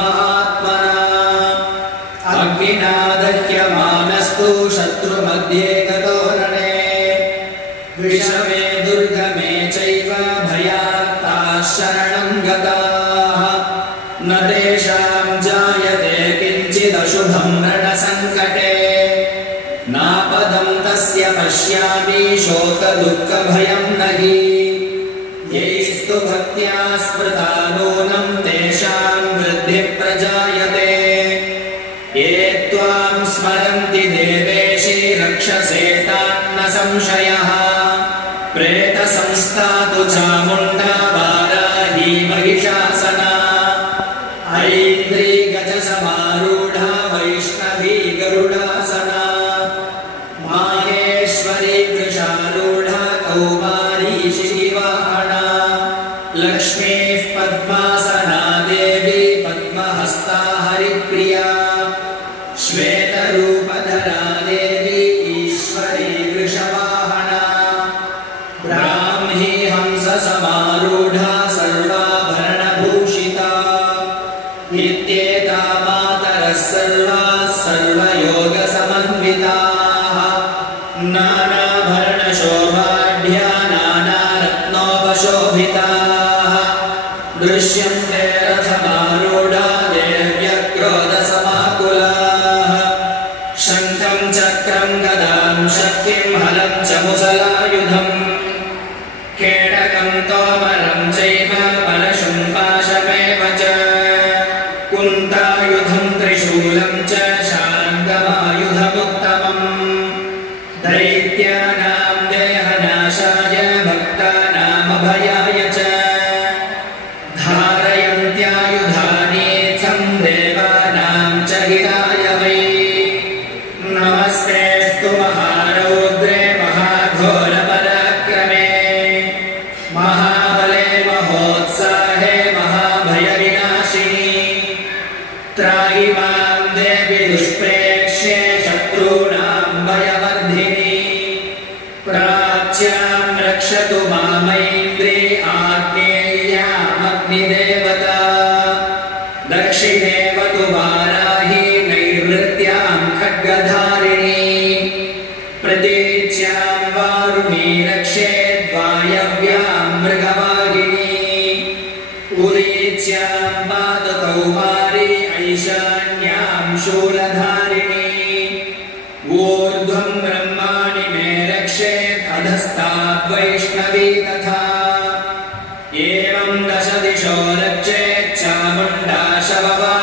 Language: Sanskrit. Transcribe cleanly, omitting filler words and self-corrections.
महात्मना अग्निना दह्यमानस्तु शत्रुमध्ये गतो रणे विषमे दुर्गमे चैव भयात्ताः शरणं गताः न तेषां जायते किञ्चिदशुभं रणसङ्कटे नापदं तस्य पश्यामि शोकदुःखभयं न हि यैस्तु भक्त्या स्मृता नूनं तेषां वृद्धिः प्रजायते ये त्वां स्मरन्ति देवेशि रक्षसे तान्न संशयः प्रेतसंस्था चामुण्डा वाराही महिषासना ऐन्द्री गजसमारूढा वैष्णवी गरुडासना माहेश्वरी वृषारूढा कौमारी शिवाहना लक्ष्मीः पद्मासना देवी पद्महस्ता हरिप्रिया श्वेतरूपधरा देवी ईश्वरी वृषवाहना ब्राह्मी हंससमारूढा सर्वाभरणभूषिता इत्येता मातरः सर्वाः सर्वयोगसमन्विताः नानाभरणशोभाढ्या नानारत्नोपशोभिताः दृश्यन्ते रथमारूढा देव्यक्रोधसमाकुलाः शङ्खं चक्रं गदां शक्तिं हलं च मुसलायुधम् केटकं तोमरं चैव परशुं पाशमेव च कुन्तायुधं त्रिशूलं च शार्ङ्गमायुधमुत्तमम् दैत्यानां देहनाशाय भक्तानामभयाय च धारयन्त्यायुधानीत्थं देवानां च हिताय वै नमस्तेऽस्तु महारौद्रे महाघोरपराक्रमे महाबले महोत्साहे महाभयविनाशिनी त्राहि मां देवि दुष्प्रेक्ष्ये शत्रूणां भयवर्धिनी प्राच्यां रक्षतु मामैन्द्री आग्नेय्यामग्निदेवता दक्षिणेवतु वाराही नैऋत्यां खड्गधारिणी प्रतीच्यां वारुणी रक्षेद्वायव्यां मृगवाहिनी उदीच्यां पातु कौमारी ऐशान्यां शूलधारिणी ऊर्ध्वं ब्रह्माणि मे रक्षेत् अधस्ताद्वैष्णवी तथा एवं दश दिशो रक्षेत् चामुण्डा शववा